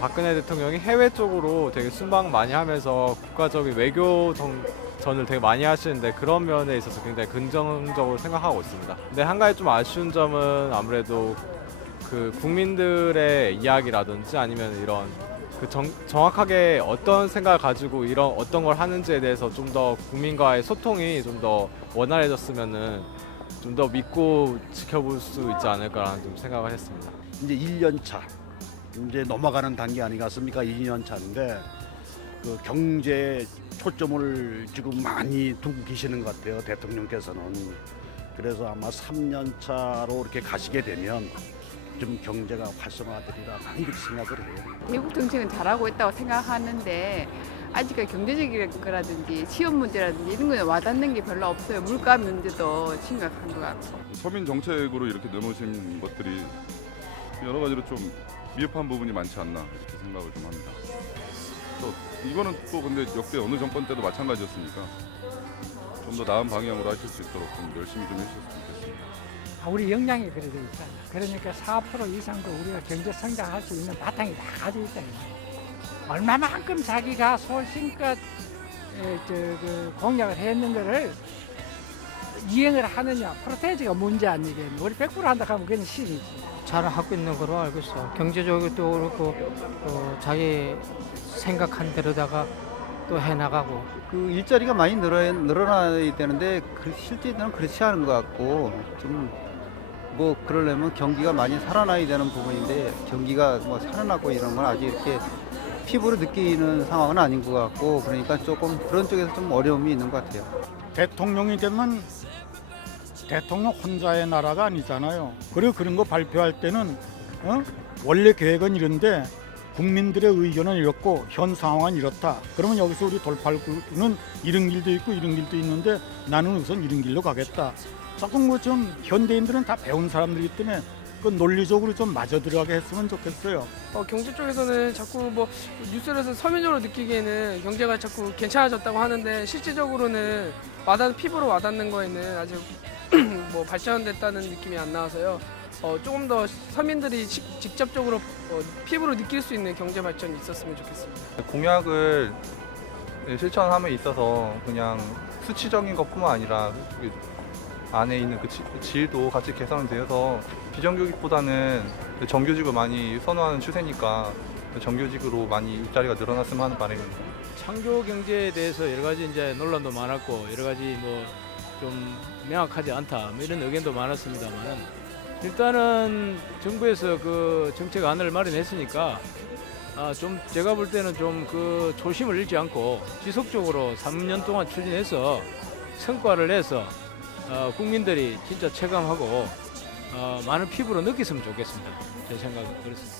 박근혜 대통령이 해외 쪽으로 되게 순방 많이 하면서 국가적인 외교 정, 전을 되게 많이 하시는데 그런 면에 있어서 굉장히 긍정적으로 생각하고 있습니다. 근데 한 가지 좀 아쉬운 점은 아무래도 그 국민들의 이야기라든지 아니면 이런 그 정, 정확하게 어떤 생각을 가지고 이런 어떤 걸 하는지에 대해서 좀 더 국민과의 소통이 좀 더 원활해졌으면은 좀 더 믿고 지켜볼 수 있지 않을까라는 좀 생각을 했습니다. 이제 1년 차 이제 넘어가는 단계 아니겠습니까? 2년 차인데 그 경제에 초점을 지금 많이 두고 계시는 것 같아요. 대통령께서는 그래서 아마 3년 차로 이렇게 가시게 되면 좀 경제가 활성화되리라 많이 그렇게 생각을 해요. 미국 정책은 잘하고 있다고 생각하는데 아직까지 경제적인 거라든지 취업 문제라든지 이런 거는 와닿는 게 별로 없어요. 물가 문제도 심각한 것 같고. 서민 정책으로 이렇게 내놓으신 것들이 여러 가지로 좀 미흡한 부분이 많지 않나 이렇게 생각을 좀 합니다. 또 이거는 또 근데 역대 어느 정권 때도 마찬가지였으니까 좀 더 나은 방향으로 하실 수 있도록 좀 열심히 좀 해주셨으면 좋겠습니다. 아, 우리 역량이 그래도 있잖아. 그러니까 4% 이상도 우리가 경제 성장할 수 있는 바탕이 다 가지고 있다. 얼마만큼 자기가 소신껏 에, 저, 그 공약을 했는 거를 이행을 하느냐. 프로테이지가 문제 아니겠니. 우리 100% 한다 하면 그건 신이지. 잘 하고 있는 거로 알고 있어. 경제적으로도 그렇고 또 자기 생각한 대로다가 또 해나가고 그 일자리가 많이 늘어, 늘어나야 되는데 그 실제는 그렇지 않은 것 같고 좀 뭐 그러려면 경기가 많이 살아나야 되는 부분인데 경기가 뭐 살아나고 이런 건 아직 이렇게 피부로 느끼는 상황은 아닌 것 같고 그러니까 조금 그런 쪽에서 좀 어려움이 있는 것 같아요. 대통령이 되면 대통령 혼자의 나라가 아니잖아요. 그리고 그런 거 발표할 때는 어? 원래 계획은 이런데 국민들의 의견은 이렇고 현 상황은 이렇다. 그러면 여기서 우리 돌팔구는 이런 길도 있고 이런 길도 있는데 나는 우선 이런 길로 가겠다. 조금 뭐좀 현대인들은 다 배운 사람들이기 때문에 그 논리적으로 좀 맞아 들어가게 했으면 좋겠어요. 어, 경제 쪽에서는 자꾸 뭐 뉴스에서 서면적으로 느끼기에는 경제가 자꾸 괜찮아졌다고 하는데 실질적으로는 와닿 피부로 와닿는 거에는 아직 뭐 발전됐다는 느낌이 안 나와서요. 어, 조금 더 서민들이 직, 직접적으로 어, 피부로 느낄 수 있는 경제 발전이 있었으면 좋겠습니다. 공약을 실천함에 있어서 그냥 수치적인 것뿐만 아니라 그 안에 있는 그 지- 질도 같이 개선되어서 비정규직보다는 정규직을 많이 선호하는 추세니까 정규직으로 많이 일자리가 늘어났으면 하는 바람입니다. 창조 경제에 대해서 여러 가지 이제 논란도 많았고 여러 가지 뭐 좀 명확하지 않다 뭐 이런 의견도 많았습니다만 일단은 정부에서 그 정책안을 마련했으니까 아 좀 제가 볼 때는 좀 그 초심을 잃지 않고 지속적으로 3년 동안 추진해서 성과를 내서 어, 국민들이 진짜 체감하고 어, 많은 피부로 느꼈으면 좋겠습니다. 제 생각은 그렇습니다.